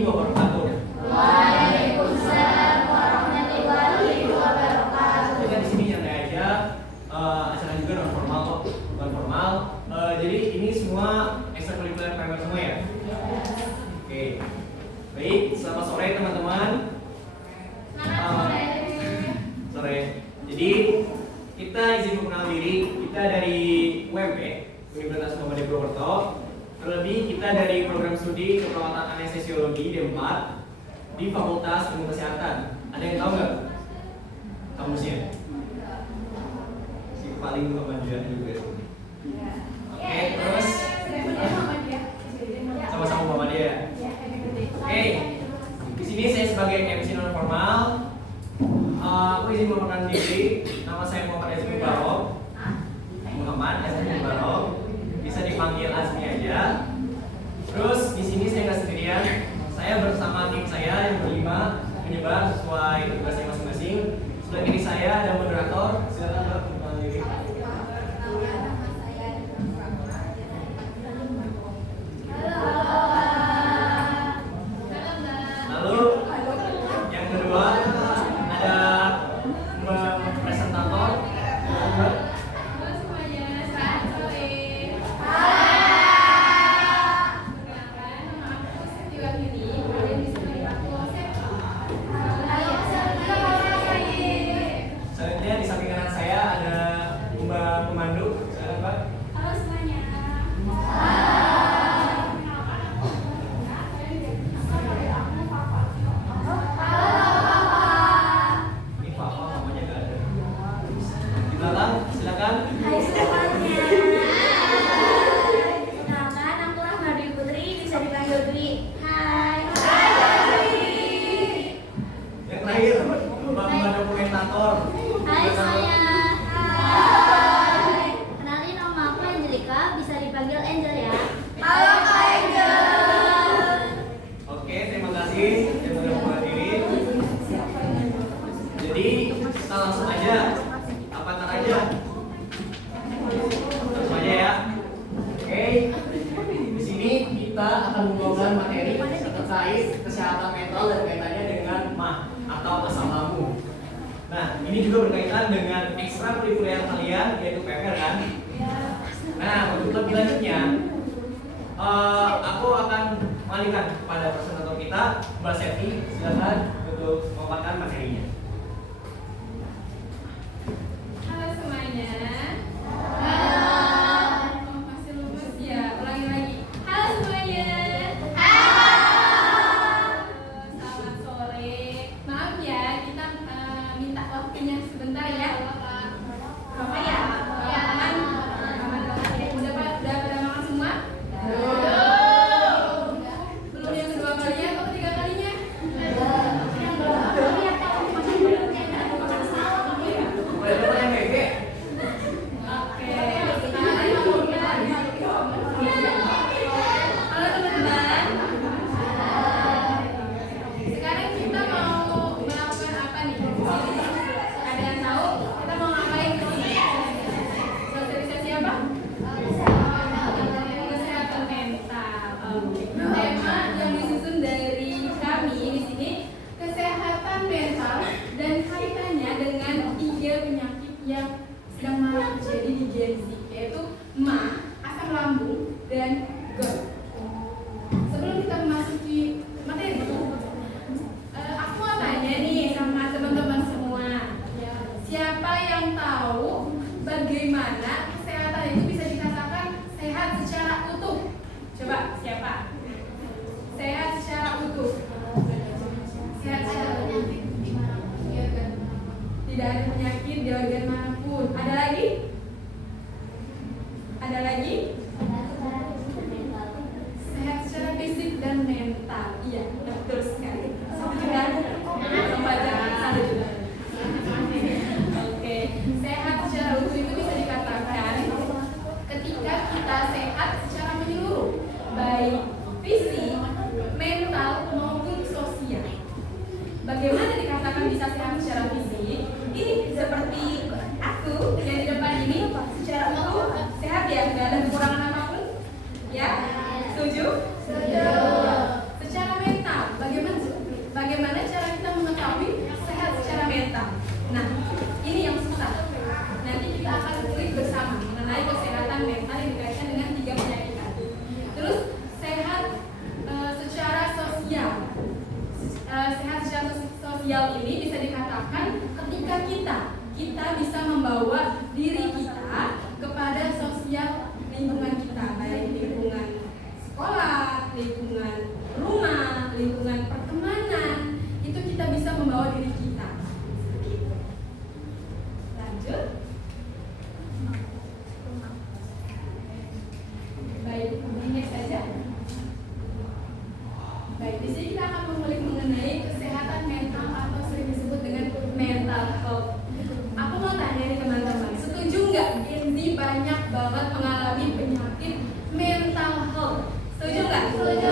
warahmatullahi wabarakatuh. Waalaikumsalam warahmatullahi wabarakatuh. Kita di sini nyantai aja, acara juga non formal kok, bukan formal. Jadi ini semua ekstrakurikuler PMR semua ya. Oke, baik. Selamat sore teman-teman. Sore. Jadi kita izin mengenal diri. Kita dari UMP, Universitas Muhammadiyah Purwokerto. Terlebih kita dari program studi keperawatan anestesiologi D4 di Fakultas Ilmu Kesehatan. Ada yang tahu nggak kamusnya? Si paling Muhammadiyah juga. Oke, terus sama-sama Muhammadiyah. Oke, di sini saya sebagai MC non formal. Aku izin memperkenalkan diri. Nama saya Muhammad Azmi Barok. Muhammad Azmi Barok. Bisa dipanggil Azmi aja. Terus di sini saya nggak sendirian. Saya bersama tim saya yang berlima menyebar sesuai tugasnya masing-masing. Sebelah kiri saya ada moderator. Silakan Mbak memperkenalkan diri. Lalu yang kedua ada Mbak presentator. Selanjutnya di samping kanan saya ada Mbak pemandu. Silakan Mbak. Halo semuanya. Ini Papa namanya nggak ada. Di belakang silakan. Hai semuanya. Kenalkan, aku Rahma Dwi Putri, bisa dipanggil Dwi. Hai. Yang terakhir Mbak dokumentator. Hai semuanya. Hai. Kenalin nama aku Angelika, bisa dipanggil Angel ya. Halo Kak Angel. Oke, terima kasih yang sudah menghadiri. Jadi kita langsung aja. Apa ntar aja? Langsung aja ya. Oke. Di sini kita akan mengobrol materi terkait kesehatan mental dan kaitannya dengan MAH atau asam lambung. Nah, ini juga berkaitan dengan ekstrakurikuler kalian yaitu PMR kan? Nah, untuk lebih lanjutnya, aku akan mengalihkan kepada presentator kita, Mbak Sevi. Silakan untuk memaparkan materinya. Halo semuanya. Masih lumus ya. Ulangi lagi. Halo semuanya. Selamat sore. Maaf ya, kita minta waktunya sebentar ya. Apa ya? Makan. Udah pada makan semua? Belum yang kedua kalinya atau ketiga kalinya? sosial ini bisa dikatakan ketika kita bisa membawa diri kita kepada sosial lingkungan kita, baik lingkungan sekolah, lingkungan rumah, lingkungan pertemanan, itu kita bisa membawa diri kita. Lanjut. Baik, ini saja. Baik, di sini kita akan mengulik mengenai kesehatan mental atau sering disebut dengan mental health. Aku mau tanya nih teman-teman, setuju nggak Gen Z banyak banget mengalami penyakit mental health? Setuju nggak? Setuju.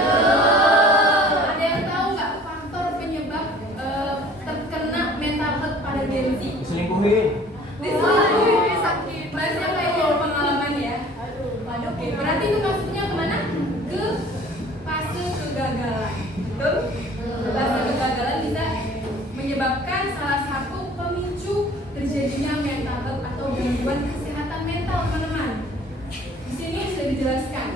Ada yang tahu nggak faktor penyebab terkena mental health pada Gen Z? Diselingkuhin. Diselingkuhin, sakit. Bahasnya kayak pengalaman ya. Waduh, oke. Berarti itu maksudnya kemana? Ke fase kegagalan. Betul? Fase kegagalan bisa menyebabkan salah satu pemicu terjadinya mental health atau gangguan kesehatan mental, teman-teman. Di sini sudah dijelaskan.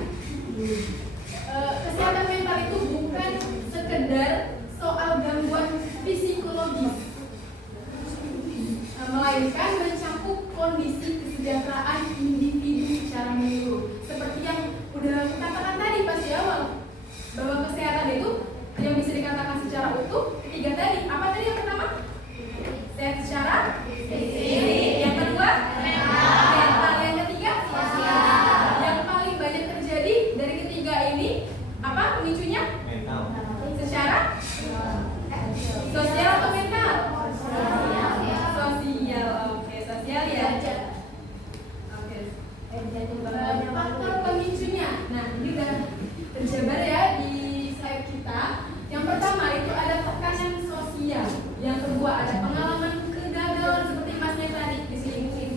Kesehatan mental itu bukan sekedar soal gangguan psikologis, melainkan mencakup kondisi kesejahteraan individu secara menyeluruh. Seperti yang udah aku katakan tadi pas di awal, bahwa kesehatan itu yang bisa dikatakan secara utuh ketiga tadi. Apa tadi yang pertama? Sehat secara fisik. Yang kedua mental. Yang ketiga sosial. Yang paling banyak terjadi dari ketiga ini apa pemicunya? Mental. Secara sosial atau mental? Sosial. Oke, sosial ya. Oke. Faktor pemicunya. Nah, ini udah terjabar ya di slide kita. Yang pertama itu ada tekanan sosial. Yang kedua ada pengalaman kegagalan seperti masnya tadi diselingkuhin.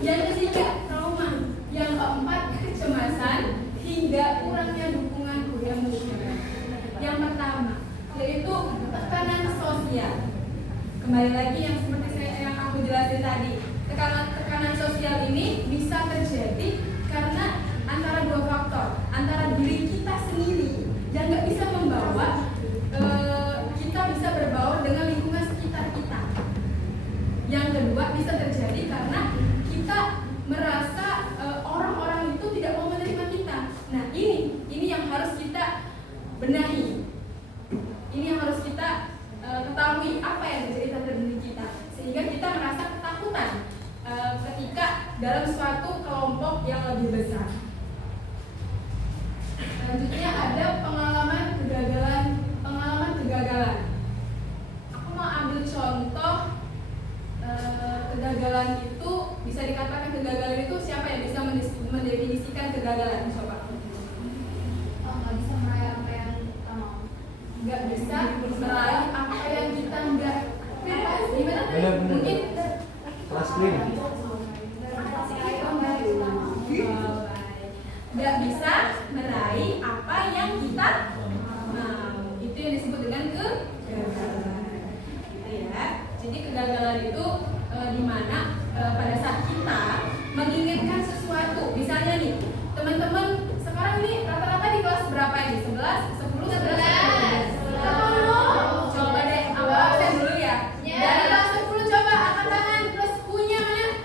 Yang ketiga trauma. Yang keempat kecemasan hingga kurangnya dukungan keluarga. Yang pertama yaitu tekanan sosial. Kembali lagi yang seperti yang aku jelasin tadi, tekanan sosial ini bisa terjadi karena antara dua faktor, antara diri kita sendiri yang nggak bisa membawa kita bisa berbaur dengan lingkungan sekitar kita. Yang kedua bisa terjadi karena kita merasa orang-orang itu tidak mau menerima kita. Nah ini yang harus kita benahi. Ini yang harus kita ketahui apa yang terjadi terhadap diri kita, sehingga kita merasa ketakutan ketika dalam suatu kelompok yang lebih besar. Selanjutnya ada pengalaman kegagalan. Aku mau ambil contoh kegagalan itu, bisa dikatakan kegagalan itu siapa yang bisa mendefinisikan kegagalan? Coba. Nggak bisa meraih apa yang kita mau. Nggak bisa meraih apa yang kita nggak. Gimana tadi? Benar. Mungkin Kelas clean. nggak bisa meraih apa yang kita mau. Itu yang disebut dengan kegagalan. Gitu ya. Jadi kegagalan itu di mana pada saat kita menginginkan sesuatu. Misalnya nih, teman-teman sekarang ini rata-rata di kelas berapa ini? 11, 10, 11. Coba deh, aku absen dulu ya. Dari kelas 10 coba angkat tangan plus punya mana?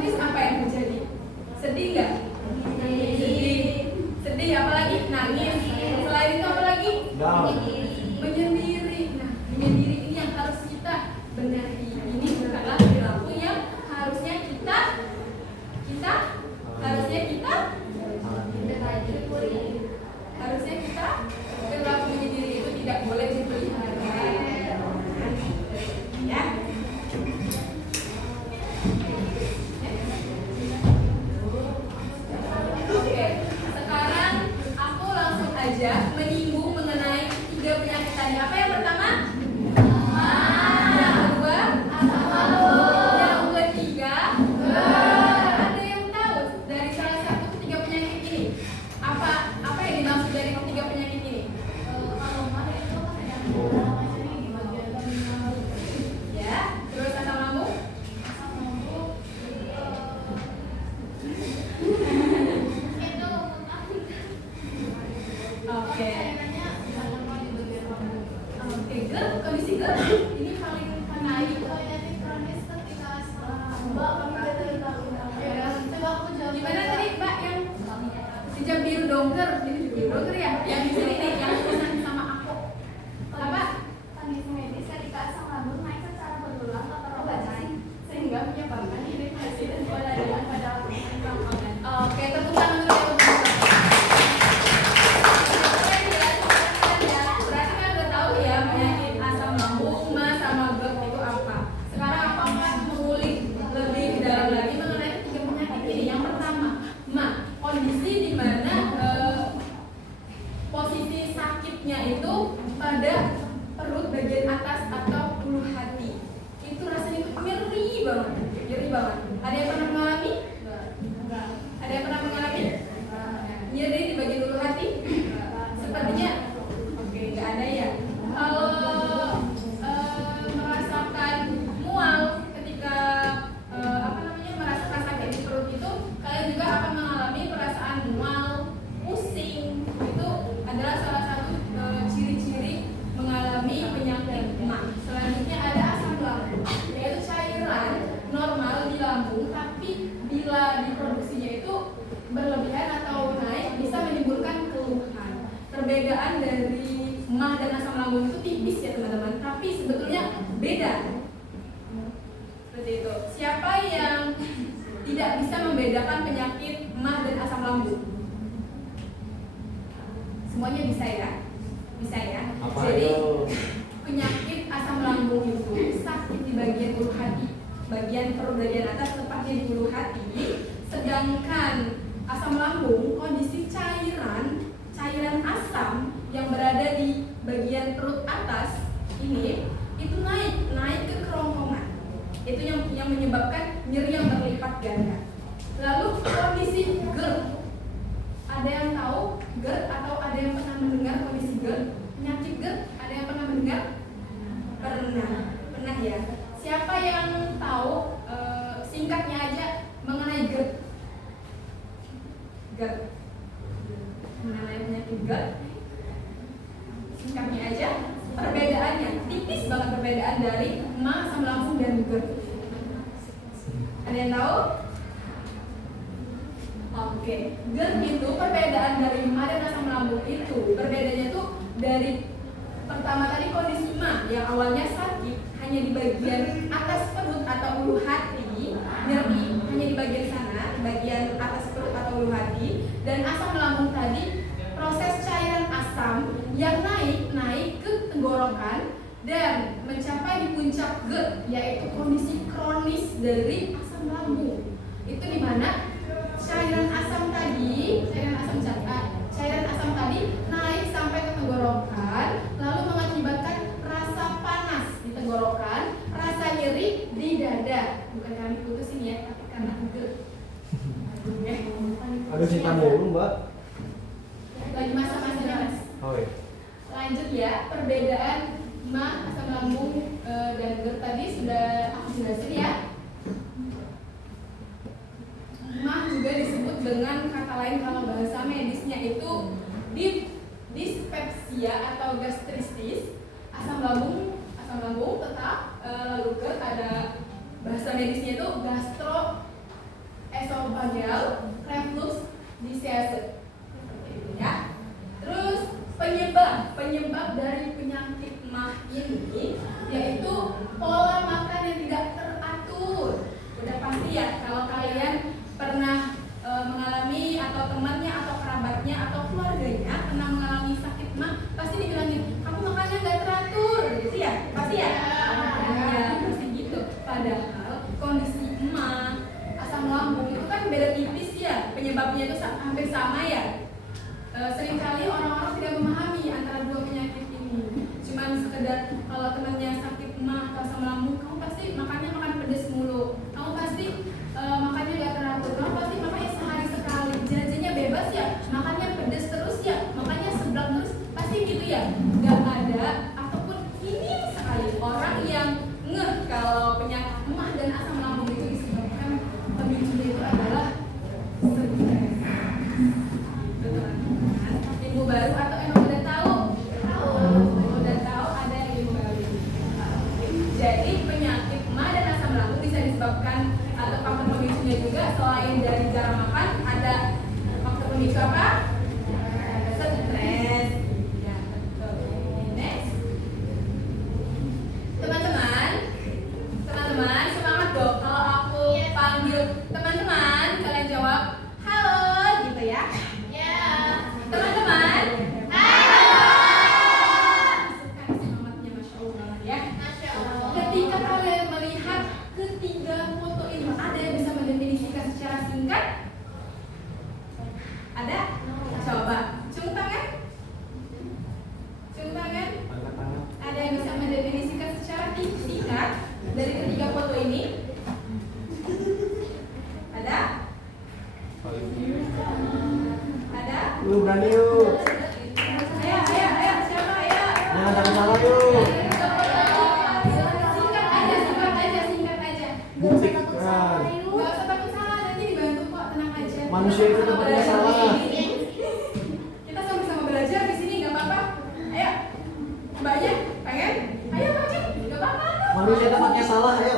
otomatis apa yang terjadi? Sedih nggak? Sedih, apalagi nangis. Selain itu apalagi? Down. Menyendiri. Nah, menyendiri ini yang harus kita benahi. Ini bukanlah perilaku yang harusnya kita perilaku menyendiri itu tidak boleh dipelihara. Ya. Oke, sekarang aku langsung aja menyinggung mengenai 3 penyakit tadi. Apa yang pertama? Yang kedua? Yang ketiga? Ada yang tahu dari salah satu ketiga penyakit ini? Apa yang dimaksud dari ketiga penyakit ini? Ya, terus asam lambung? Oke. Oke, GERD, kondisi GERD ini paling naik. Gimana tadi Mbak yang hijab biru dongker, ini biru dongker ya? Yang di sini nih, yang tulisan sama aku. Apa? Kondisi medis ketika asam lambung naik secara berulang atau obat Sehingga menyebabkan iritasi dan kelainan pada organ kerongkongan. Oke, tepuk tangan dulu ya untuk berarti kan udah tahu ya penyakit asam lambung, MAS sama GERD itu apa. Sekarang aku akan mengulik lebih dalam lagi mengenai ketiga penyakit ini. Yang pertama, MAS, kondisi di mana posisi sakitnya itu pada perut bagian atas atau ulu hati. Itu rasanya itu nyeri banget. Ada yang pernah mengalami? Ada yang pernah mengalami? Nyeri di bagian ulu hati? Sepertinya, oke, nggak ada ya. Kalau merasakan mual ketika merasakan sakit di perut itu, kalian juga akan mengalami perasaan mual, pusing. Itu adalah salah satu ciri-ciri mengalami penyakit MAS. Selanjutnya ada asam lambung, yaitu cairan normal di lambung, tapi bila diproduksinya itu berlebihan atau naik bisa menimbulkan keluhan. Perbedaan dari MAS dan asam lambung itu tipis ya teman-teman, tapi sebetulnya beda. Seperti itu. Siapa yang tidak bisa membedakan penyakit MAS dan asam lambung? Semuanya bisa ya? Bisa ya? Apa Jadi itu? penyakit asam lambung itu sakit di bagian ulu hati, bagian perut bagian atas tepatnya di ulu hati. Sedangkan asam lambung kondisi cairan asam yang berada di bagian perut atas ini itu naik ke kerongkongan. Itu yang menyebabkan nyeri yang berlipat ganda. Lalu kondisi GERD, ada yang tahu GERD atau ada yang pernah mendengar kondisi GERD? Penyakit GERD, ada yang pernah mendengar? Pernah ya. Siapa yang tahu singkatnya aja mengenai GERD? Mengenai penyakit GERD, singkatnya aja. Perbedaannya tipis banget, perbedaan dari MAS, asam lambung dan GERD. Ada yang tahu? Oke, GERD itu perbedaan dari MAS dan asam lambung itu perbedaannya tuh dari pertama tadi kondisi MAS yang awalnya sakit hanya di bagian atas perut atau ulu hati, nyeri hanya di bagian sana, di bagian atas perut atau ulu hati, dan asam lambung tadi proses cairan asam yang naik ke tenggorokan dan mencapai di puncak GERD, yaitu kondisi kronis dari asam lambung. Itu di mana cairan asam tadi naik sampai ke tenggorokan, lalu mengakibatkan rasa panas di tenggorokan, rasa nyeri di dada. Bukan kami putusin ya, tapi karena GERD. Ada simpan dulu, Mbak. Lagi masa-masa mas. Oh iya. Lanjut ya, perbedaan MAS, asam lambung dan GERD tadi sudah aku jelasin ya. MAS juga disebut dengan kata lain kalau bahasa medisnya itu dispepsia atau gastritis. Asam lambung tetap, lalu GERD ada bahasa medisnya itu beda tipis ya, penyebabnya itu hampir sama ya. Seringkali orang-orang tidak memahami antara dua penyakit ini. Cuman sekedar kalau temannya sakit emah atau asam lambung, kamu pasti makannya makan pedas mulu. Kamu pasti makannya gak teratur. Kamu pasti makannya sehari sekali. Jajannya bebas ya, makannya pedas terus ya, makannya seblak terus. Pasti gitu ya. Gak ada ataupun minim sekali orang yang ngeh kalau penyakit emah dan asam lambung itu disebabkan pemicunya itu adalah stres. Ilmu baru atau emang udah tahu? Udah tahu, ada ilmu baru. Jadi penyakit emah dan asam lambung bisa disebabkan atau faktor pemicunya juga selain dari cara makan, ada faktor pemicu apa? Stres. Ya, betul. Next. Teman-teman, semangat dong. Kalau aku panggil teman-teman, kalian jawab halo gitu ya. Teman-teman, sekali semangatnya, Masya Allah ya. Ketika kalian melihat ketiga foto ini, ada yang bisa mendefinisikan secara singkat? Ada? Coba, cium tangan. Cium tangan. Ada yang bisa mendefinisikan secara singkat dari ketiga foto ini? Ada? Ada? Lu berani yuk. Ayo, siapa ayo? Jangan takut salah yuk. Singkat aja. Buktikan. Gak usah takut salah, nanti dibantu kok, tenang aja. Manusia itu tempatnya salah. Kita sama-sama belajar di sini, gak apa-apa. Ayo, mbaknya, pengen? Ayo maju, gak apa-apa. Manusia tempatnya salah. Ayo.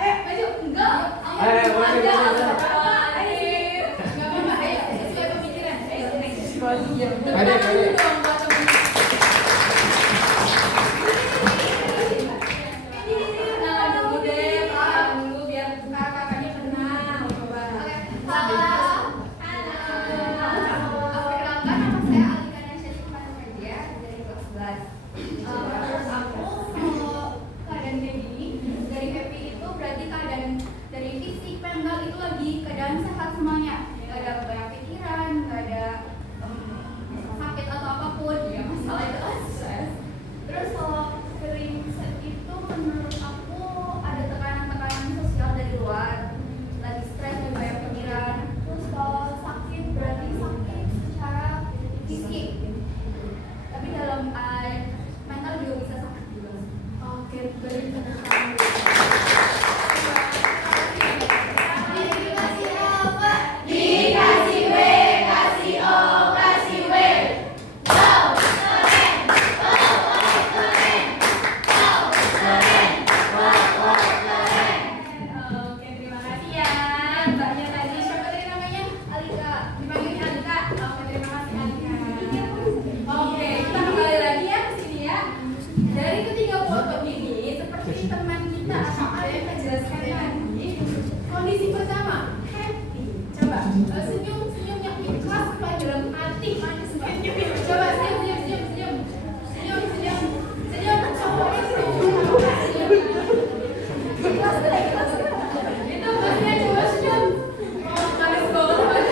Ayo, maju. Enggak. Ayo, boleh, Enggak. boleh. Ayo. Gak apa-apa, ayo. Sesuai pemikiran. Ayo, next. Tepuk Pede, tangan pede. dulu dong buat temen-temen. Nah, dulu deh, Pak. Dulu biar kakaknya kenal. Coba. Keadaan sehat semuanya, nggak ada banyak pikiran, nggak ada sakit atau apapun, ya masalah itu stres. Terus kalau sering itu menurut aku ada tekanan-tekanan sosial dari luar, lagi stres dan banyak pikiran. Terus kalau sakit berarti sakit secara fisik, tapi dalam mental juga bisa sakit juga. Oke, beri tepuk tangan. Oke, terima kasih ya. Mbaknya tadi siapa tadi namanya? Alika. Dipanggilnya Alika. Oke, terima kasih Alika. Oke, kita kembali lagi ya ke sini ya. Dari ketiga foto ini, seperti teman kita apa yang kita jelaskan tadi, kondisi pertama happy. Coba senyum yang ikhlas supaya dalam hati. Coba senyum. Ikhlas. Itu maksudnya coba senyum. Oh, manis banget.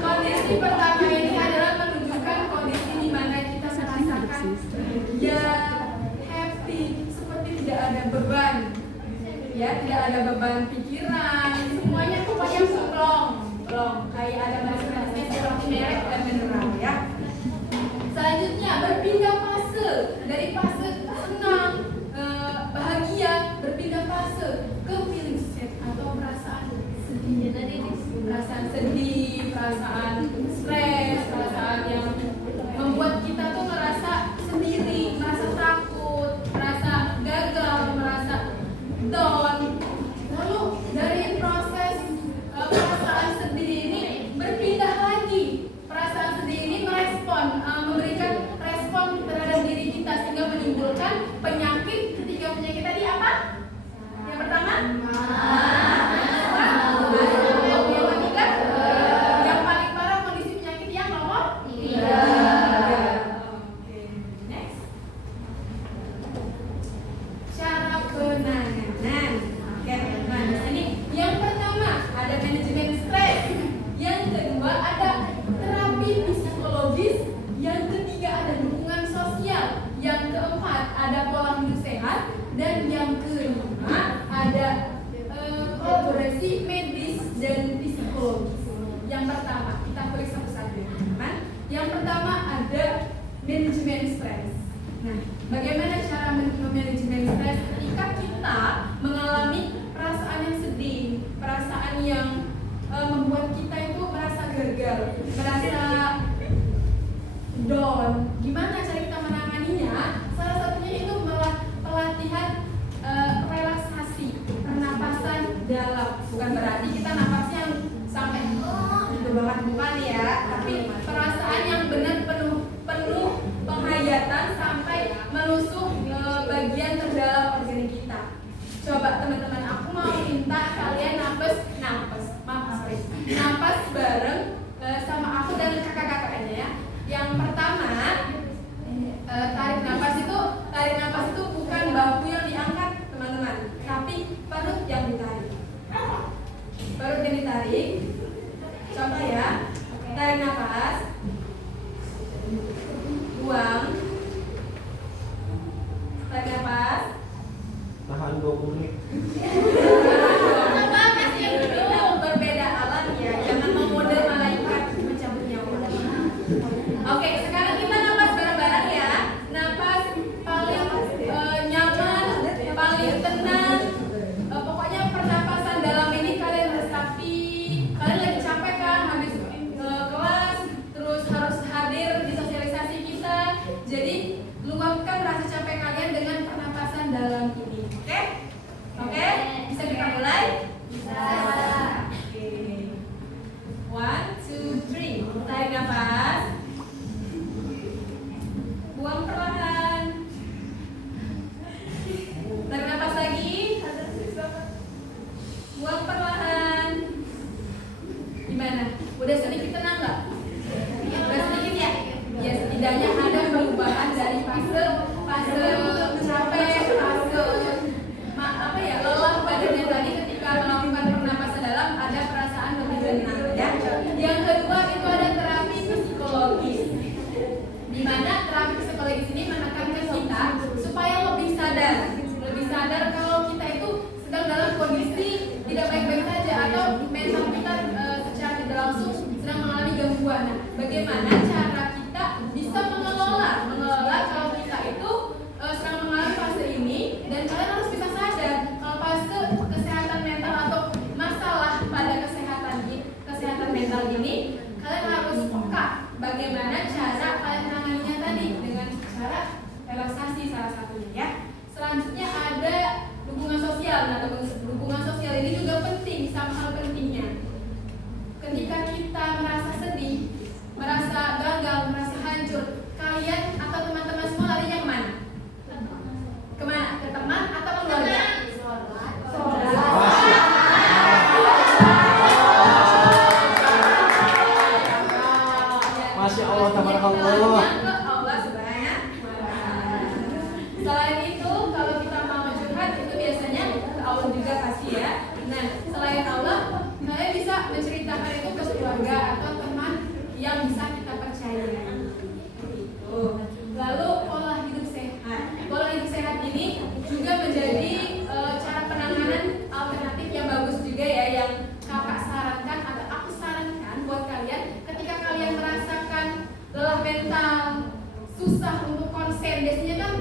Kondisi pertama ini adalah menunjukkan kondisi di mana kita merasakan ya happy, seperti tidak ada beban, ya tidak ada beban pikiran, semuanya tuh kayak plong, kayak ada manis-manisnya seperti merek dan mineral ya. Selanjutnya berpindah fase dari fase senang, bahagia, berpindah fase ke feeling sad atau perasaan sedih. Perasaan sedih, perasaan stres, perasaan yang membuat kita tuh merasa sendiri, merasa takut, merasa gagal, merasa down. Lalu dari proses perasaan sedih ini berpindah lagi. Perasaan sedih ini memberikan respon terhadap diri kita sehingga menimbulkan penyakit. Ketiga penyakit tadi apa? Yang pertama? Yang ketiga? Yang paling parah kondisi penyakit yang nomor 3. Oke, next. manajemen stres. Nah, bagaimana cara manajemen stres ketika kita mengalami perasaan yang sedih, perasaan yang membuat kita itu merasa gagal, merasa down. Gimana cara kita menanganinya? Salah satunya itu pelatihan relaksasi, pernapasan dalam. Bukan berarti kita napasnya yang sampai gitu banget, bukan ya, tapi perasaan yang benar penuh penghayatan sampai menusuk bagian terdalam organ kita. Coba teman-teman, aku mau minta kalian napas bareng sama aku dan kakak-kakak aja ya. Yang pertama, tarik napas itu bukan bahu yang diangkat teman-teman, tapi perut yang ditarik. Contoh ya, tarik napas, buang, tarik napas, Tahan 20 menit. berbeda alat ya, jangan memodel malaikat mencabut nyawa. Oke, sekarang kita napas bareng-bareng ya. Napas paling nyaman, paling tenang. Pokoknya pernapasan dalam ini kalian resapi. Kalian lagi capek kan habis kelas, terus harus hadir di sosialisasi kita. Jadi luapkan rasa capek kalian dengan pernapasan dalam ini. Oke? Bisa kita mulai? Bisa. Oke. 1, 2, 3. Tarik nafas. Buang perlahan. Tarik nafas lagi. Buang perlahan. Gimana? Udah sedikit tenang nggak? Udah sedikit ya? Ya setidaknya ada perubahan dari fase capek, lelah badannya tadi ketika melakukan pernapasan dalam ada perasaan lebih tenang ya. Yang kedua itu ada terapi psikologis, di mana terapi psikologis ini menekankan kita supaya lebih sadar kalau kita itu sedang dalam kondisi tidak baik-baik saja atau mental kita secara tidak langsung sedang mengalami gangguan. Nah, bagaimana cara kita bisa mengelola kalau kita itu sedang mengalami fase ini, dan kalian harus bisa sadar kalau fase kesehatan mental atau masalah pada kesehatan mental ini kalian harus peka bagaimana cara kalian menanganinya tadi dengan cara relaksasi salah satunya ya. Selanjutnya ada dukungan sosial. Nah, dukungan sosial ini juga penting, sama hal pentingnya. Ketika kita merasa sedih, merasa gagal, merasa hancur, kalian atau teman-teman semua larinya kemana? Kemana? Ke teman atau ke keluarga? Masya Allah, tabarakallah. Ke Allah Subhanahu wa Ta'ala. Selain itu, kalau kita mau curhat itu biasanya ke Allah juga pasti ya. Nah, selain Allah, kalian bisa menceritakan itu ke keluarga atau teman yang bisa kita percaya. Gitu. Lalu pola hidup sehat. Pola hidup sehat ini juga menjadi cara penanganan alternatif yang bagus juga ya, yang kakak sarankan atau aku sarankan buat kalian ketika kalian merasakan lelah mental, susah untuk konsen. Biasanya kan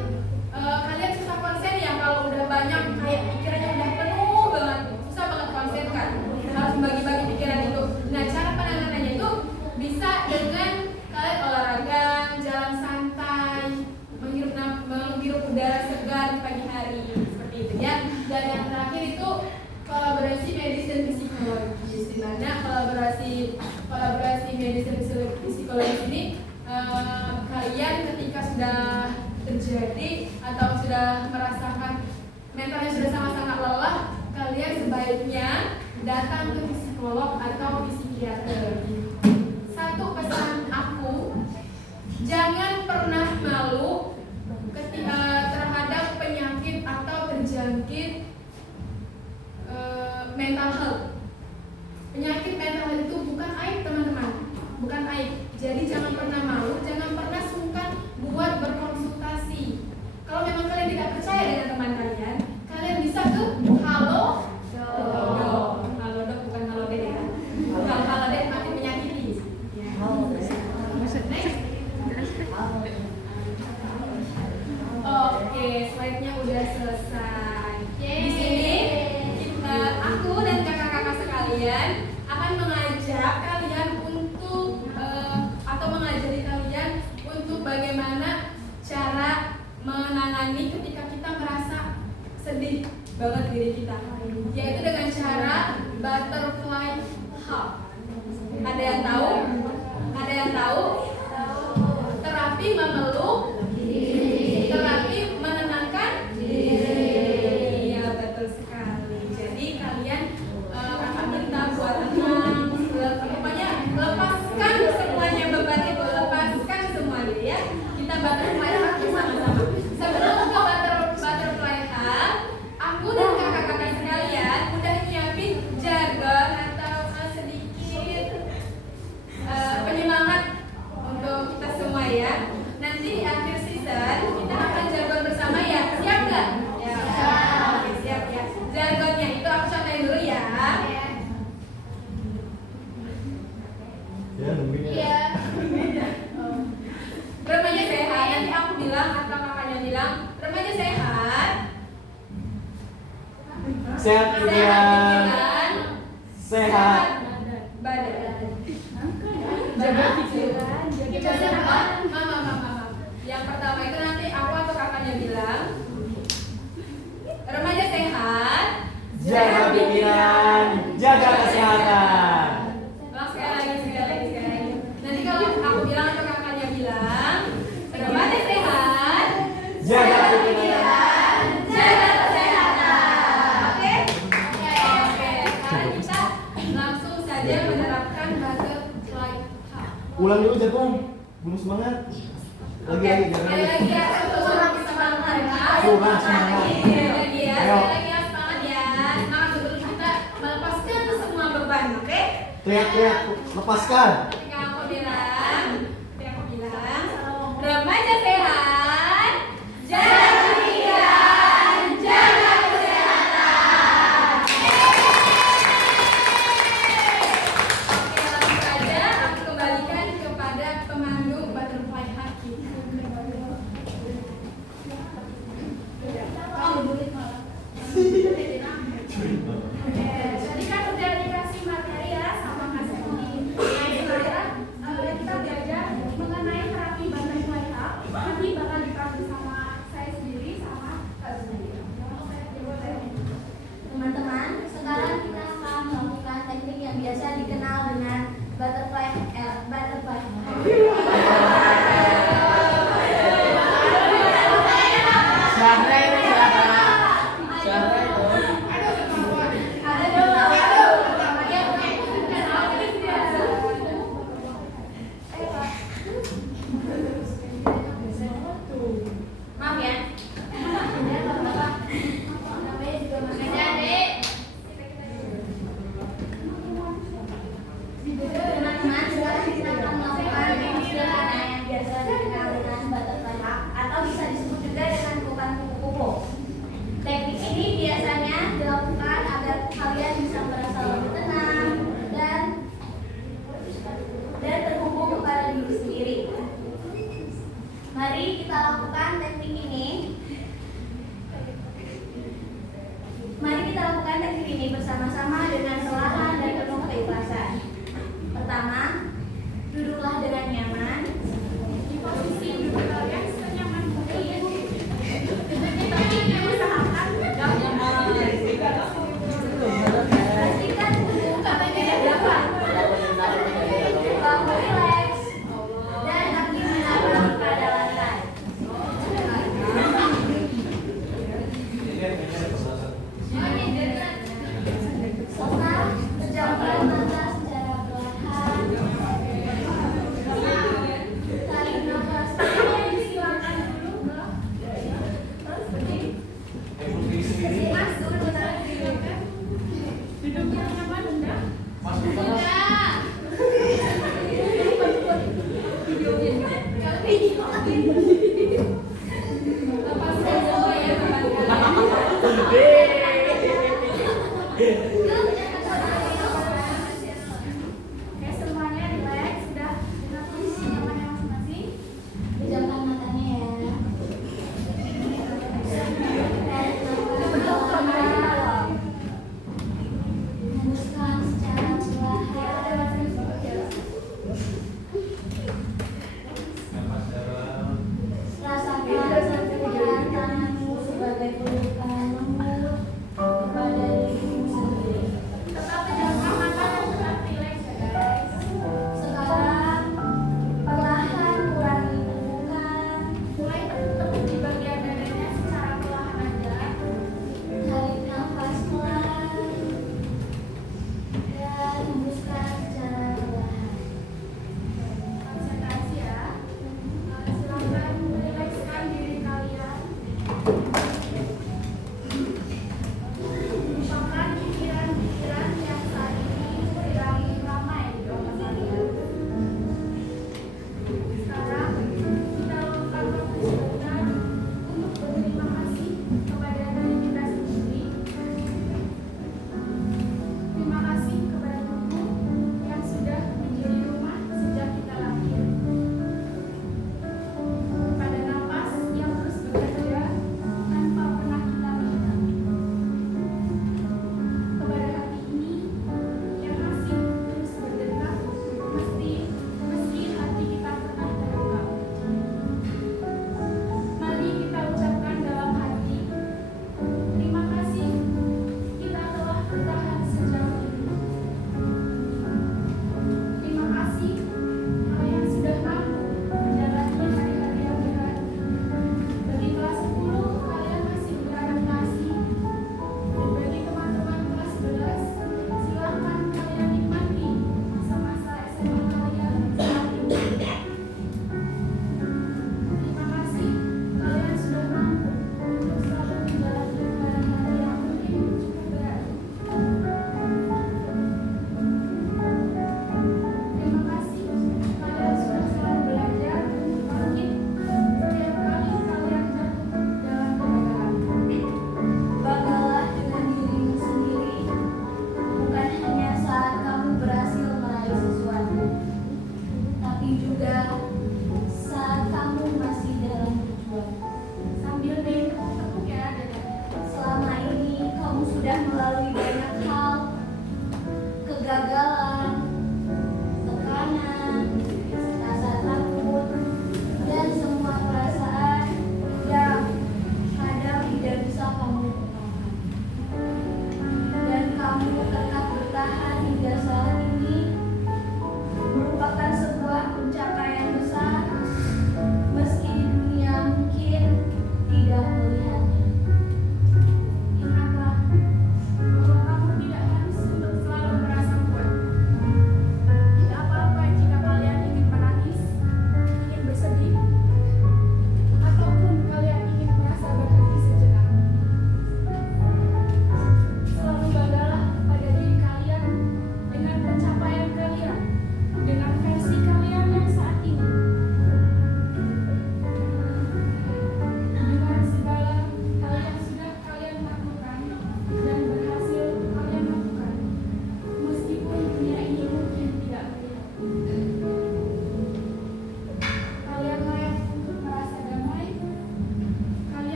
kalian susah konsen ya kalau udah banyak kayak pikirannya udah penuh banget, susah banget konsen kan, harus membagi-bagi pikiran itu. Nah, cara penanganannya itu bisa dengan kalian olahraga, jalan santai, menghirup udara segar di pagi hari, seperti itu ya. Dan yang terakhir itu kolaborasi medis dan psikologis, di mana kolaborasi medis dan psikologis ini kalian ketika sudah terjadi atau sudah merasakan mentalnya sudah sangat-sangat lelah, kalian sebaiknya datang ke psikolog atau psikiater. Satu pesan aku, jangan pernah malu ketika terhadap penyakit atau terjangkit mental health. Penyakit mental health itu bukan aib teman-teman, bukan aib. Jadi jangan pernah malu, jangan pernah sungkan buat berkonsultasi. Kalau memang kalian tidak percaya dengan teman kalian, kalian bisa ke Halo Dok. Halo Dok bukan Halo Dek ya. Kalau Halo Dek makin menyakiti. Ya. Next. Oke, slide-nya udah selesai. Di sini aku dan kakak-kakak sekalian akan mengajak kalian untuk atau mengajari kalian untuk bagaimana cara menangani ketika kita merasa sedih banget diri kita, yaitu dengan cara butterfly hug. Ada yang tahu? Ada yang tahu? Terapi memeluk, terapi menenangkan diri. Ya betul sekali. Jadi kalian akan minta buat tenang, pokoknya lepaskan semuanya beban itu, lepaskan semuanya ya. Kita butterfly hug bersama-sama. Sebelum ke butterfly hug, aku dan kakak-kakak sekalian udah nyiapin jargon atau sedikit penyemangat untuk kita semua ya. Nanti di akhir season kita akan jargon bersama ya. Siap nggak? Ya. Oke, siap ya. Jargonnya itu aku contohin dulu ya. Ya, nungguin ya. Iya. Remaja sehat. Nanti aku bilang atau kakaknya bilang remaja sehat. Sehat pikiran, pikiran, sehat badan. Jaga pikiran, jaga apa? Mama. Yang pertama itu nanti aku atau kakaknya bilang remaja sehat, jaga pikiran, jaga kesehatan. Sekali lagi. Nanti kalau aku bilang atau kakaknya bilang remaja sehat, Jaga pikiran, jaga kesehatan. Oke? Oke. Sekarang kita langsung saja menerapkan butterfly hug. Ulang dulu Jagung, belum semangat. Lagi jangan. Sekali lagi ya, untuk semangat ya. Semangat. Lagi ya, Ayo. sekali lagi ya, semangat ya. Semangat sebelum kita melepaskan semua beban, oke? Teriak-teriak, lepaskan. Ketika aku bilang, remaja sehat, jaga pikiran, jaga kesehatan. Oke, langsung saja aku kembalikan kepada pemandu butterfly hug kita. Tadi kan udah dikasih materi ya sama Kak Septi. Sekarang kita belajar mengenai terapi butterfly hug. Nanti bakal dikasih sama saya sendiri sama Kak sendiri. Teman-teman, sekarang kita akan melakukan teknik yang biasa dikenal dengan butterfly Siapa itu siapa? Siapa itu? Maaf ya. Namanya juga makanya Dek. Teman-teman, sekarang kita akan melakukan teknik sederhana yang biasa dikenal dengan butterfly hug atau bisa disebut juga dengan bukan kupu-kupu. Teknik ini biasanya dilakukan agar kalian bisa merasa lebih tenang dan terhubung kepada diri sendiri. Mari kita lakukan teknik ini. Mari kita lakukan teknik ini bersama-sama dengan perlahan dan penuh keikhlasan. Pertama, duduklah dengan nyaman. Di posisi duduk kalian senyaman mungkin. Tapi usahakan Pastikan tubuh katanya dapat. Bahu rileks dan kaki menabrak pada lantai. Setelah pejamkan mata secara perlahan. Tarik nafas. Disilakan dulu. Terus berdiri. Mas, duduknya nyaman udah. Lepaskan semua ya, teman-teman. Oke, semuanya relax sudah dengan posisi nyamannya masing-masing. Pejamkan matanya ya.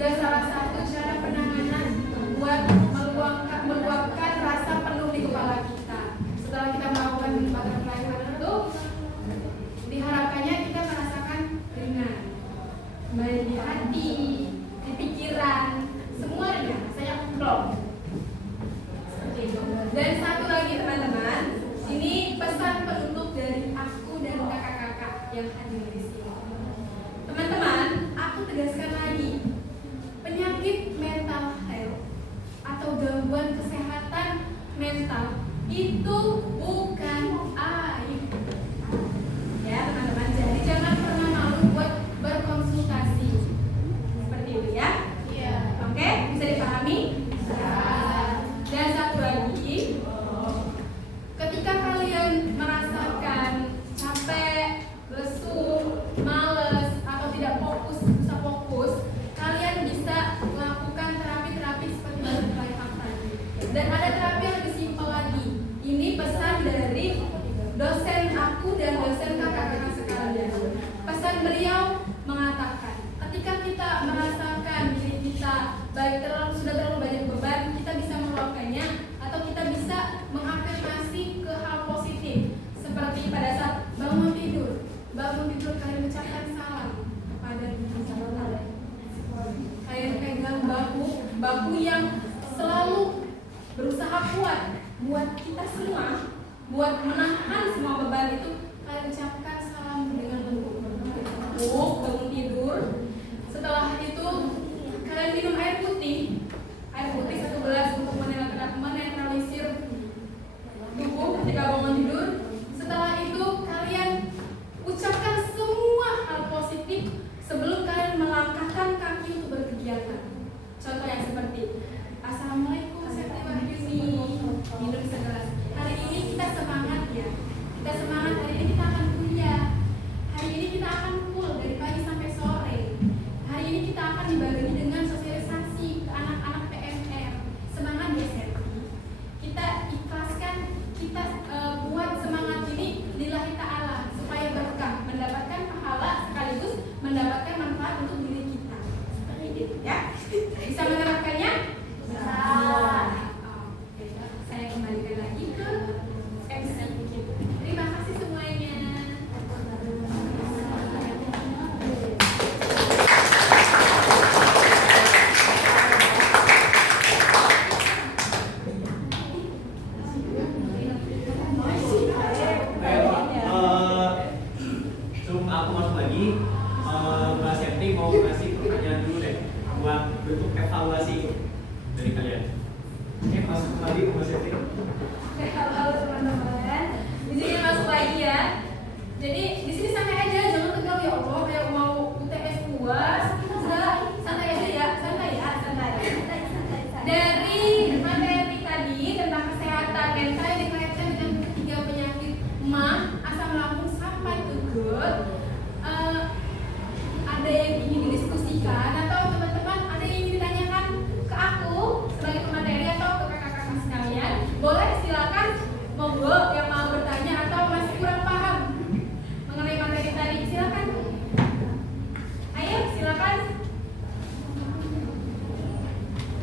juga salah satu cara penanganan buat meluapkan rasa penuh di kepala kita. Setelah kita melakukan butterfly heart itu, diharapkannya kita merasakan ringan, baik di hati, di pikiran, semua ringan, saya plong. Seperti itu. Dan satu lagi teman-teman, ini pesan penutup dari aku dan kakak-kakak yang hadir di sini. Teman-teman, aku tegaskan lagi, penyakit mental health atau gangguan kesehatan mental itu bukan aib. Ya teman-teman, jadi jangan pernah malu buat berkonsultasi. Seperti itu ya. Iya. Oke, bisa dipahami? Dan satu lagi, ketika kalian merasakan capek, lesu, males, atau tidak fokus, susah fokus, kalian bisa melakukan terapi-terapi seperti butterfly heart tadi. Dan ada terapi yang lebih simpel lagi. Ini pesan dari dosen aku dan dosen kakak-kakak sekalian. Pesan beliau mengatakan, ketika kita merasakan diri kita baik sudah terlalu banyak beban, kita bisa meluapkannya atau kita bisa mengafirmasi ke hal positif. Seperti pada saat bangun tidur kalian ucapkan salam kepada diri kalian. Kalian pegang bahu yang selalu berusaha kuat buat kita semua, buat menahan semua beban itu. Kalian ucapkan salam dengan lembut. Bangun tidur. Setelah itu kalian minum air putih 1 gelas untuk menetralisir tubuh ketika bangun tidur. Setelah itu kalian ucapkan semua hal positif sebelum kalian melangkahkan kaki untuk berkegiatan. Contoh yang seperti Assalamualaikum, saya Wahyuni, minum segelas. Hari ini kita semangat ya. Kita semangat, hari ini kita akan kuliah. Hari ini kita akan full dari pagi sampai sore. Hari ini kita akan dibarengi dengan sosialisasi ke anak-anak PMR. Semangat ya Serti. Kita ikhlaskan, kita buat semangat ini lillahi ta'ala supaya berkah, mendapatkan pahala sekaligus mendapatkan manfaat untuk diri kita. Seperti itu ya. Bisa menerapkannya? Bisa. Oke, saya kembalikan lagi ke MC. Terima kasih semuanya. Sebelum aku masuk lagi, Mbak Septi mau ngasih pertanyaan dulu deh buat bentuk evaluasi dari kalian. Oke, masuk lagi Mbak Septi. Oke, halo teman-teman. Di sini masuk lagi ya. Jadi di sini santai aja, jangan tegang ya Allah kayak mau UTS UAS. Enggak, santai aja ya, santai ya, santai. Dari materi tadi tentang kesehatan mental yang dikaitkan dengan ketiga penyakit MAH, asam lambung sampai ke GERD. Ada yang ingin didiskusikan atau teman-teman ada yang ingin ditanyakan ke aku sebagai pemateri atau ke kakak-kakak sekalian? Boleh silakan, monggo yang mau bertanya atau masih kurang paham mengenai materi tadi, silakan. Ayo silakan.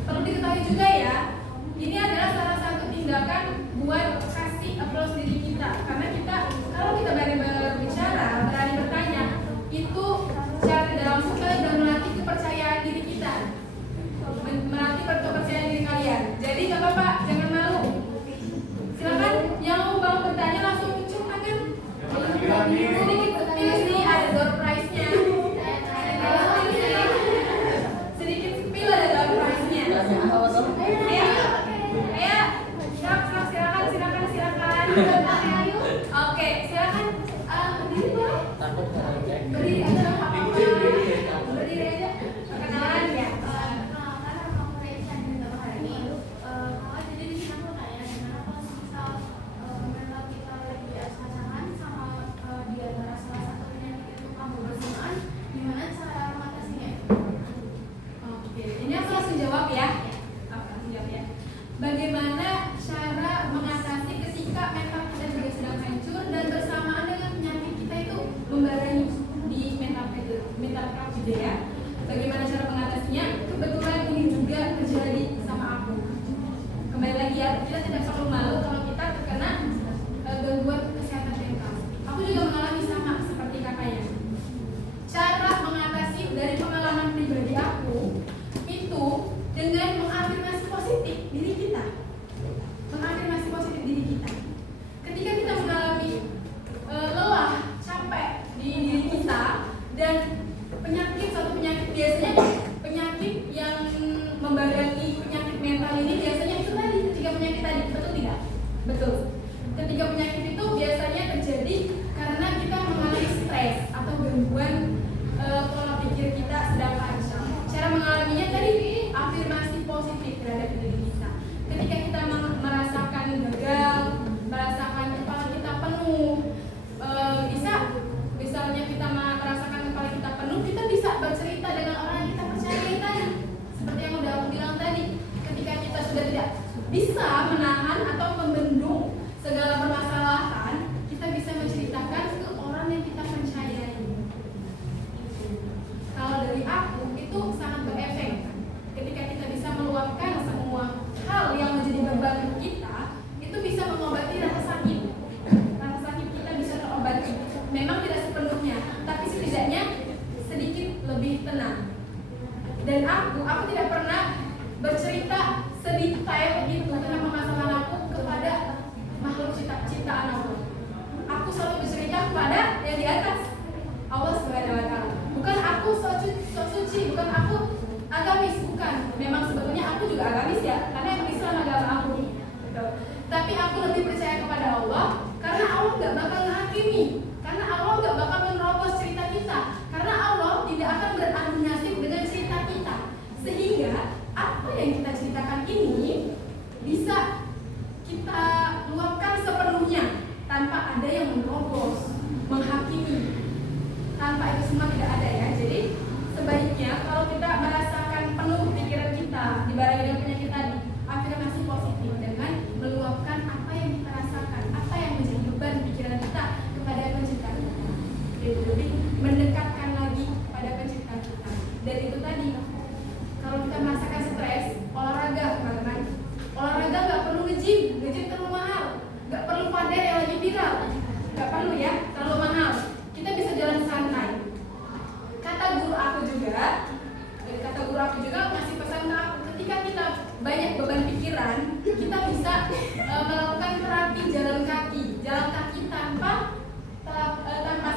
Perlu diketahui juga ya, ini adalah salah satu tindakan buat kasih applause diri kita, karena kita kalau kita berani berbicara, berani bertanya, itu secara tidak langsung kalian sudah melatih kepercayaan diri kita, melatih kepercayaan diri kalian. Jadi nggak apa-apa, jangan malu. Silakan yang mau bertanya langsung ucap tangan. Sedikit spill sih, ada door prize-nya. Sedikit spill ada door prize-nya. Ayo, silakan. yang tadi afirmasi positif terhadap diri kita. Ketika kita merasakan gagal, merasakan kepala kita penuh, misalnya kita merasakan kepala kita penuh, kita bisa bercerita dengan orang yang kita percayai tadi. Seperti yang udah aku bilang tadi, ketika kita sudah tidak bisa menahan atau membendung segala permasalahan, kita bisa menceritakan ke orang yang kita percayai. Kalau dari aku itu sangat berefek. Ketika kita bisa meluapkan semua hal yang menjadi beban kita, itu bisa mengobati rasa sakit. Rasa sakit kita bisa terobati. Memang tidak sepenuhnya, tapi setidaknya sedikit lebih tenang. Dan aku tidak pernah bercerita sedetail itu tentang permasalahan aku kepada makhluk ciptaan Allah. Aku selalu bercerita kepada yang di atas, Allah Subhanahu wa Ta'ala. Bukan aku so suci, bukan aku agamis, bukan. Memang sebetulnya aku juga agamis ya, karena yang Islam agama aku. Gitu. Tapi aku lebih percaya kepada Allah, karena Allah gak bakal menghakimi, karena Allah gak bakal menerobos cerita kita, karena Allah tidak akan beradu nasib dengan cerita kita. Sehingga apa yang kita ceritakan ini bisa kita luapkan sepenuhnya tanpa ada yang menerobos, menghakimi. Tanpa itu semua tidak ada ya. Jadi sebaiknya kalau kita merasakan penuh pikiran kita dibarengi dengan penyakit tadi, afirmasi positif dengan meluapkan apa yang kita rasakan, apa yang menjadi beban pikiran kita kepada pencipta kita. Jadi lebih mendekatkan lagi pada pencipta kita. Dan itu tadi, kalau kita merasakan stres, olahraga teman-teman. Olahraga nggak perlu nge-gym terlalu mahal, nggak perlu pader yang lagi viral, nggak perlu ya, terlalu mahal. Kita bisa jalan santai. Kata guru aku juga ngasih pesan ke aku, ketika kita banyak beban pikiran, kita bisa melakukan terapi jalan kaki tanpa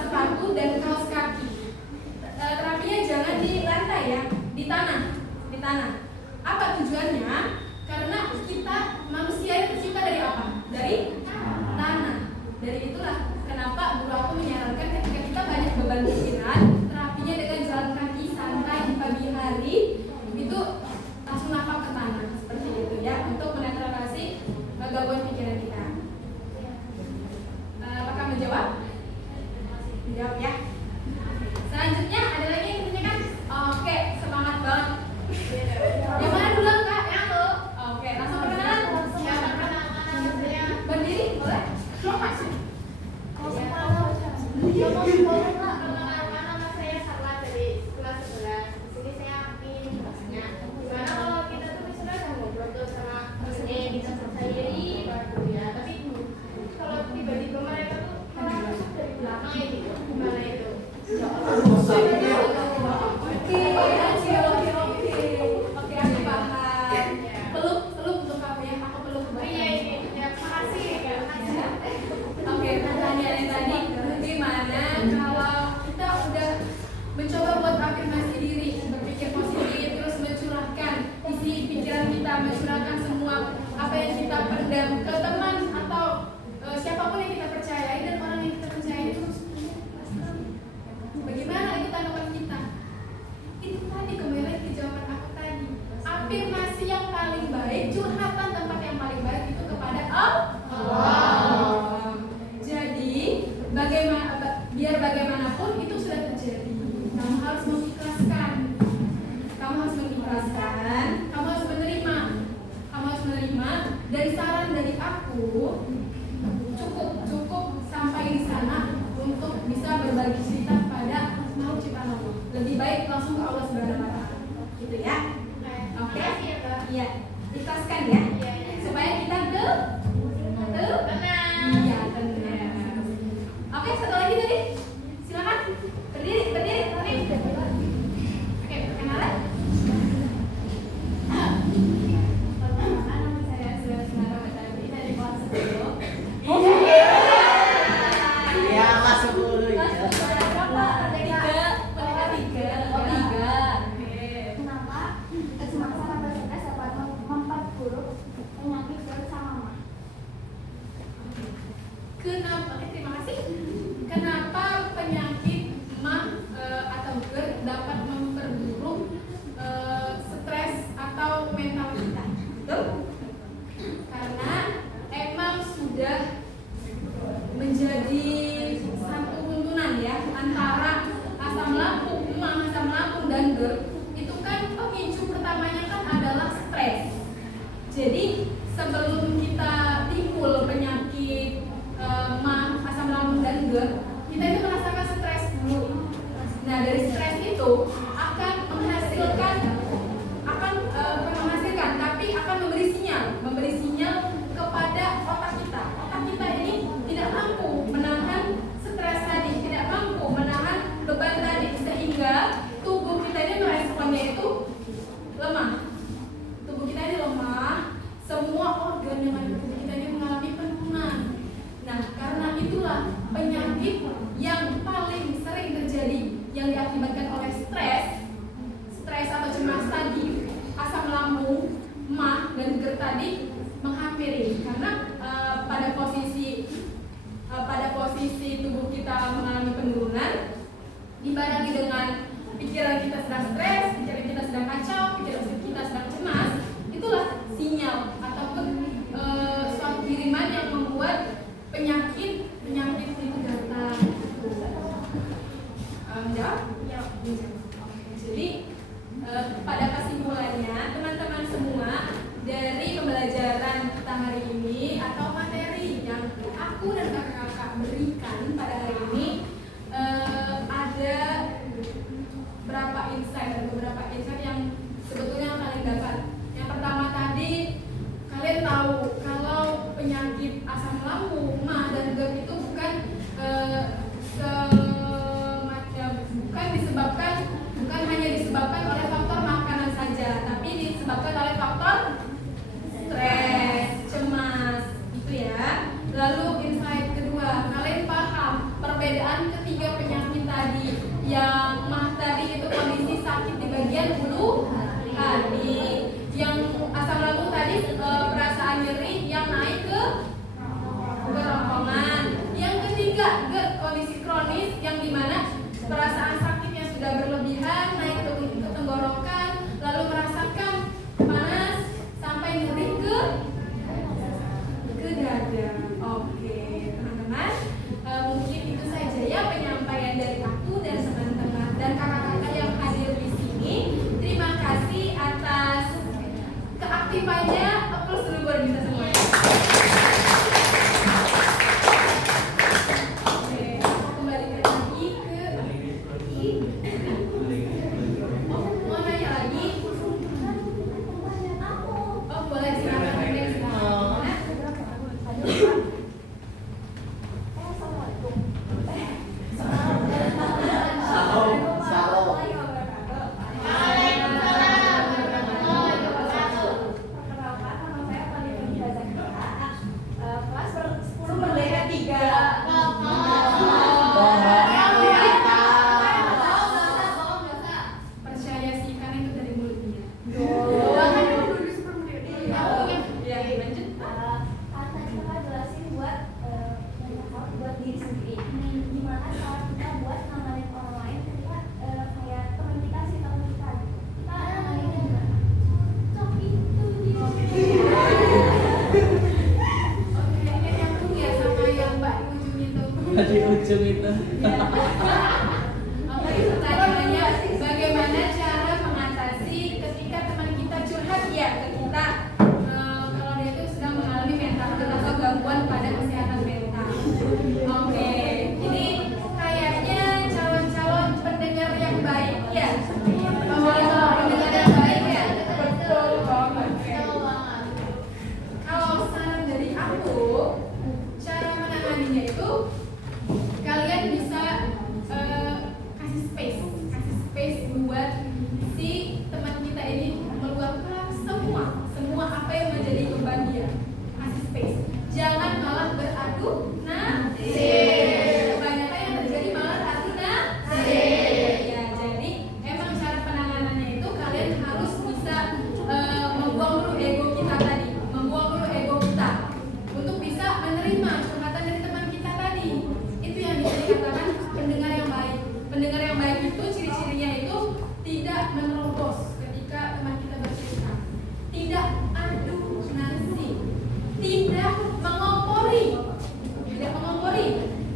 sepatu dan kaos kaki. Terapinya jangan di lantai ya, di tanah. Apa tujuannya? Karena kita manusia itu tercipta dari apa? Dari tanah. Dari itulah kenapa guru aku menyarankan ketika kita banyak beban pikiran, terapinya dengan jalan kaki santai di pagi hari, itu langsung napak ke tanah seperti itu ya, untuk menetralisasi gangguan pikiran kita. Apakah menjawab? Menjawab ya. Selanjutnya ada lagi yang ditanyakan? Oke, semangat banget. Yang mana dulu Kak? Yang tuh. Oke, langsung perkenalan. Berdiri boleh? Silakan. Nama saya Sarla dari kelas 11. Di sini saya ingin bertanya, gimana kalau kita tuh misalnya udah ngobrol tuh sama temennya di kelas saya di kuliah, tapi kalau tiba-tiba mereka tuh masuk dari belakang ya gitu, gimana itu? Oke, aku paham. Peluk untuk kamu ya, aku peluk ke belakang. Iya, makasih ya. Oke, pertanyaan yang tadi, gimana kalau kita udah mencoba buat afirmasi diri, berpikir positif, terus mencurahkan isi pikiran kita, mencurahkan semua apa yang kita pendam ke teman atau siapapun yang kita percayai, dan orang yang kita percayai itu bagaimana itu tanggapan kita? Itu tadi kembali ke jawaban aku tadi. Afirmasi yang paling baik, curhatan tempat yang paling baik itu kepada Allah. Jadi biar bagaimanapun itu sudah terjadi, kamu harus mengikhlaskan, kamu harus menerima, dan saran dari aku cukup sampai di sana untuk bisa berbagi cerita pada makhluk ciptaan Allah. Lebih baik langsung ke Allah Subhanahu wa Ta'ala. Gitu ya. Oke. Iya, ikhlaskan ya. Supaya kita tenang. Iya, tenang. Oke, satu lagi tadi. Silakan. Berdiri. Oke, perkenalan. Perkenalkan, nama saya Sulaiman Rahmatullah dari kelas 10. Iya, kelas 10 ya. Kenapa? Semangat 18 dapat 4 huruf Jadi sebelum kita timbul penyakit MAH, asam lambung dan GERD, kita itu merasakan stres dulu. Nah dari stres itu akan menghasilkan tapi akan memberi sinyal kepada otak kita. Otak kita ini tidak mampu menahan stres tadi, tidak mampu menahan beban tadi, sehingga tubuh kita ini meresponnya itu lemah. Tubuh kita ini lemah, semua organ yang ada di tubuh kita ini mengalami penurunan. Nah, karena itulah penyakit yang paling sering terjadi yang diakibatkan oleh stres atau cemas tadi, asam lambung, MAH dan GERD tadi menghampiri. Karena pada posisi tubuh kita mengalami penurunan, dibarengi dengan pikiran kita sedang stres, pikiran kita sedang kacau, pikiran kita sedang cemas, itulah sinyal ataupun suatu kiriman yang membuat penyakit itu datang. Jadi pada kesimpulannya teman-teman semua, dari pembelajaran kita hari ini atau materi yang aku dan kakak-kakak berikan pada hari ini, ada beberapa insight yang sebetulnya kalian dapat. Yang pertama tadi, kalian tahu kalau penyakit asam lambung, MAH dan GERD itu bukan hanya disebabkan oleh faktor makanan saja, tapi disebabkan oleh faktor stres, cemas, gitu ya. Lalu insight kedua, kalian paham perbedaan ketiga penyakit tadi. Yang MAH tadi itu kondisi sakit di bagian hulu hati, yang asam lambung tadi perasaan nyeri yang naik ke kerongkongan. Yang ketiga, GERD kondisi kronis yang dimana perasaan sakitnya sudah berlebihan, naik ke tenggorokan, lalu merasakan panas sampai nyeri ke dada. Oke, teman-teman, mungkin itu saja ya penyampaian dari aku dan teman-teman dan kakak-kakak yang hadir di sini. Terima kasih atas keaktifannya. Applause dulu buat kita semua. Oke, aku kembalikan lagi ke mau nanya lagi? Oh boleh, silakan. Percaya sih, karena itu dari mulut dia. Ya, lanjut. Tadi kakak jelasin buat diri sendiri. Gimana cara kita buat nanganin orang lain ketika kayak teman kita sih teman kita nanganinnya gimana? Cok itu gitu. Oke, ini nyambung ya sama yang Mbak di ujung itu. Di ujung itu. Oke, pertanyaannya bagaimana cara mengatasi ketika teman kita curhat ya ke kita kalau dia itu sedang mengalami mental health atau gangguan pada kesehatan mental. Oke, ini kayaknya calon-calon pendengar yang baik ya. Pendengar yang baik ya. Betul banget. Kalau saran dari aku, cara menanganinya itu kalian bisa kasih space buat si teman kita ini meluapkan semua apa yang menjadi beban dia. Kasih space, jangan malah beradu nasib. Kebanyakan yang terjadi malah adu nasib. Ya, jadi emang cara penanganannya itu kalian harus bisa membuang dulu ego kita tadi, membuang dulu ego kita untuk bisa menerima curhatan dari teman kita tadi. Itu yang bisa dikatakan pendengar yang baik. Pendengar yang baik itu ciri-cirinya itu tidak menerobos ketika teman kita bercerita, tidak adu nasib, tidak mengompori.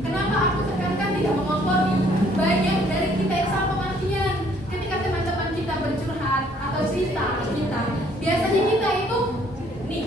Kenapa aku tekankan tidak mengompori? Banyak dari kita yang salah pengertian ketika teman-teman kita bercurhat atau cerita kita. Biasanya kita itu nih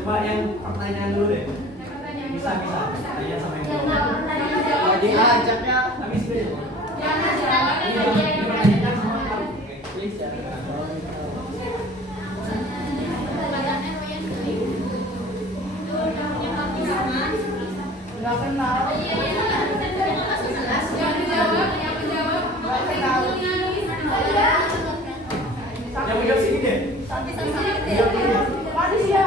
Coba yang pertanyaan dulu deh. Bisa tanya sama yang jawab. Yang Diajaknya habis deh. Jangan jawab. Ini pertanyaannya semua kamu. Oke, please ya. Nggak kenal. Yang menjawab. Nggak kenal. Yang menjawab sini deh. Manusia.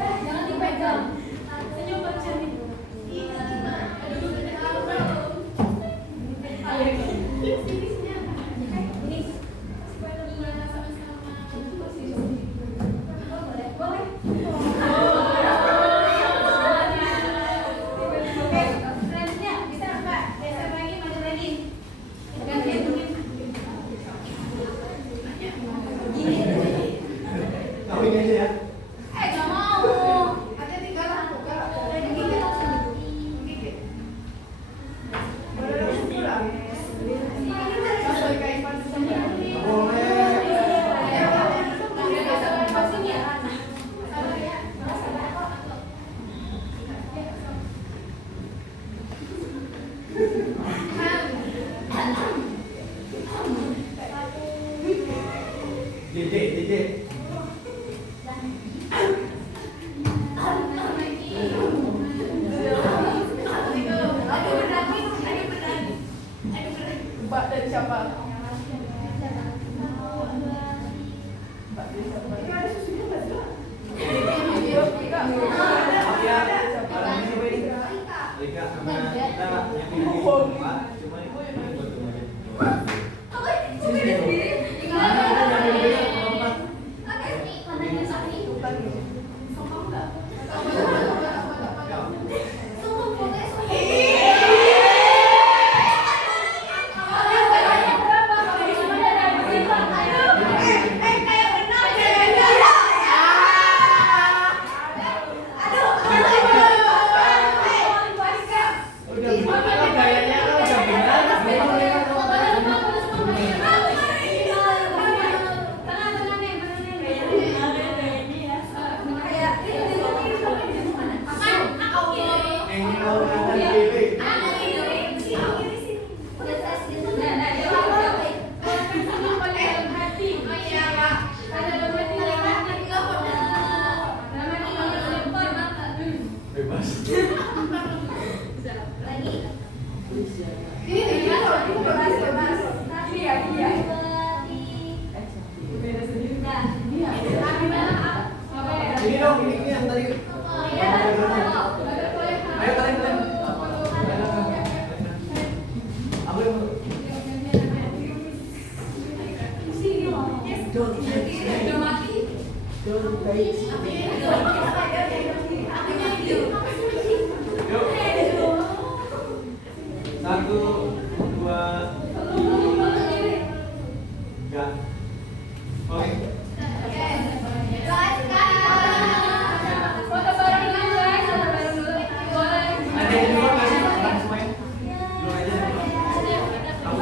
Jangan dipegang. Senyum bercermin. Kamu ini aja ya. Nggak mau. Ada tiga lampu. JJ. Mbak dari siapa? Mbak dari siapa? Ini ada susunya nggak sih? Video kita. Maaf ya. Siapa ini? Lika sama kita yang ini. Pak, cuma ini buat kamu aja. Ini dong, ini yang tadi. Ayo kalian. Aku yang dulu. Udah mati. Yuk. 1, 2, 3. Oke. Foto bareng dulu guys, foto bareng dulu. Boleh. Ada yang di luar nggak sih? Bukan semuanya. Di luar aja. Kamu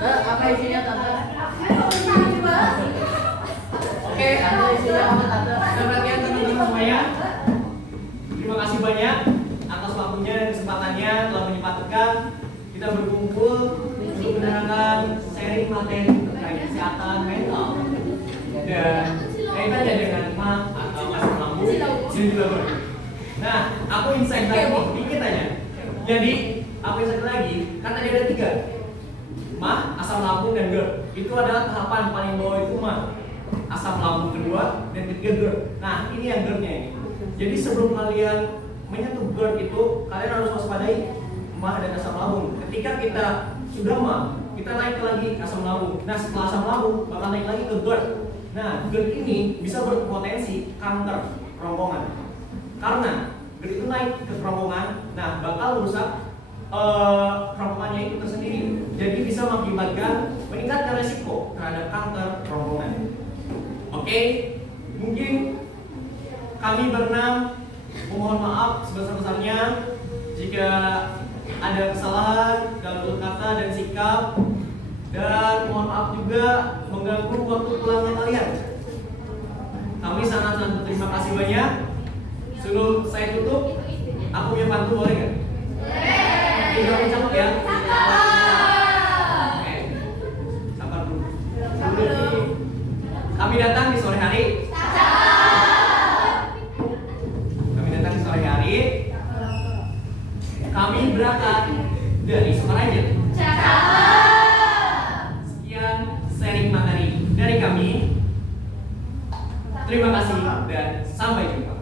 Apa isinya tante? Oke, selamat ya teman-teman semuanya. Terima kasih banyak atas waktunya dan kesempatannya telah menyempatkan kita berkumpul untuk mendengarkan sharing materi terkait kesehatan mental dan kaitannya dengan atau asam lambung dan juga GERD. Nah, aku insight lagi dikit aja. Jadi, aku insight lagi, kan tadi ada 3. Asam lambung dan GERD. Itu adalah tahapan paling bawah itu asam lambung kedua dan ketiga GERD. Nah, ini yang GERD-nya ini. Jadi sebelum kalian menyentuh GERD itu, kalian harus waspadai dan asam lambung. Ketika kita sudah kita naik lagi asam lambung. Nah, setelah asam lambung bakal naik lagi ke GERD. Nah, GERD ini bisa berpotensi kanker kerongkongan. Karena GERD itu naik ke kerongkongan, nah bakal merusak kerongkongannya itu tersendiri. Jadi bisa mengakibatkan meningkatkan resiko terhadap kanker kerongkongan. Oke, mungkin kami berenam memohon maaf sebesar-besarnya jika ada kesalahan dalam tutur kata dan sikap, dan mohon maaf juga mengganggu waktu pulangnya kalian. Kami sangat-sangat berterima kasih banyak. Sebelum saya tutup, aku punya bantu boleh nggak? Boleh. Jawabin cakep ya. Oke. Sabar dulu. Kami datang di sore hari. Kami datang di sore hari. Kami berangkat dari Sukaranya. Sekian sharing materi dari kami. Terima kasih dan sampai jumpa.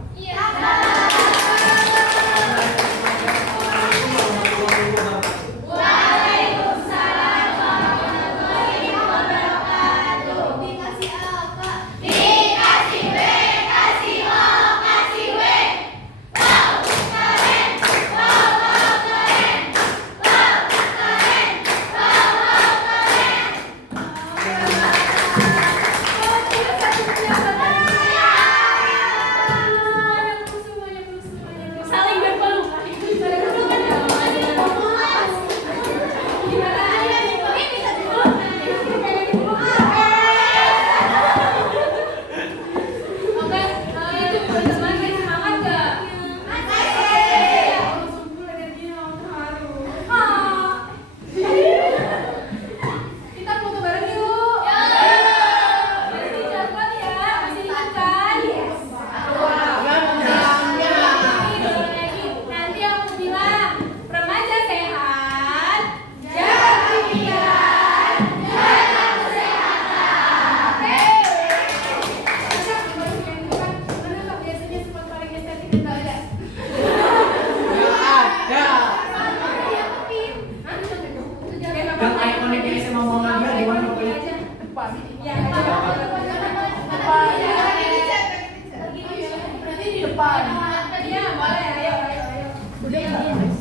Saling berpeluk. Oke, itu teman-teman main semangat gak? Langsung pulang dari gini terharu. Kita foto bareng yuk. Masih jadwal ya, masih ingat kan? Nanti aku bilang remaja sehat, jaga pikiran, jaga kesehatan. Mana biasanya spot paling estetik dan bagus? Dan ikonik ini saya mau dia di mana pokoknya? Depan. Ya, Berarti di depan. Iya, boleh. Ayo. Udah.